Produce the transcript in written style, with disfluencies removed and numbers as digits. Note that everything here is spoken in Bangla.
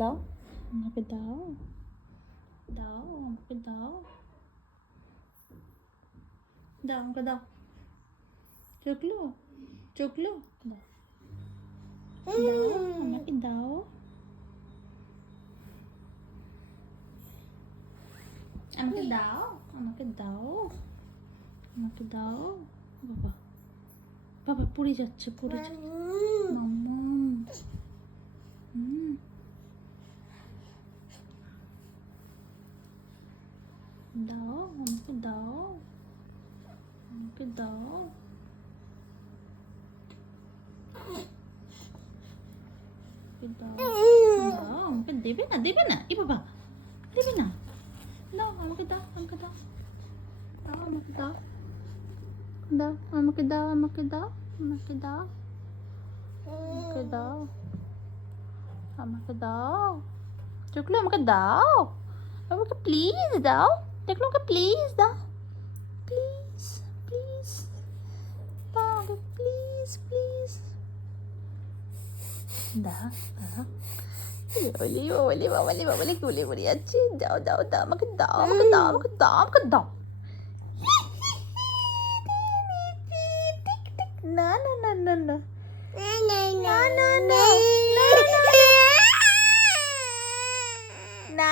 দাও, আমাকে দাও, দাও আমাকে দাও, দাও আমাকে দাও। চকলু, চকলু, দাও, দাও আমাকে দাও, আমাকে দাও, আমাকে দাও, আমাকে দাও। বাবা, বাবা পড়ে যাচ্ছে, পড়ে যাচ্ছে। মাম্মা, দাও আমাকে দাও, আমাকে দাও, দাও, দাও আমাকে দেবে না, দেবে না, এ বাবা দেবে না, দাও আমাকে দাও, আমাকে দাও, দাও আমাকে দাও, দাও আমাকে দাও, আমাকে দাও, আমাকে দাও, আমাকে দাও, আমাকে দাও। চকলু আমাকে দাও, আমাকে প্লিজ দাও, চকলু আমাকে প্লিজ দাও, প্লিজ প্লিজ দাও আমাকে, প্লিজ প্লিজ দাও, দাও। বাবালি বাবালি বাবালি বাবালি গুলি পড়ে যাচ্ছি, দাও দাও দাও আমাকে দাও, আমাকে দাও, আমাকে দাও, আমাকে দাও। না না না না না না না না না না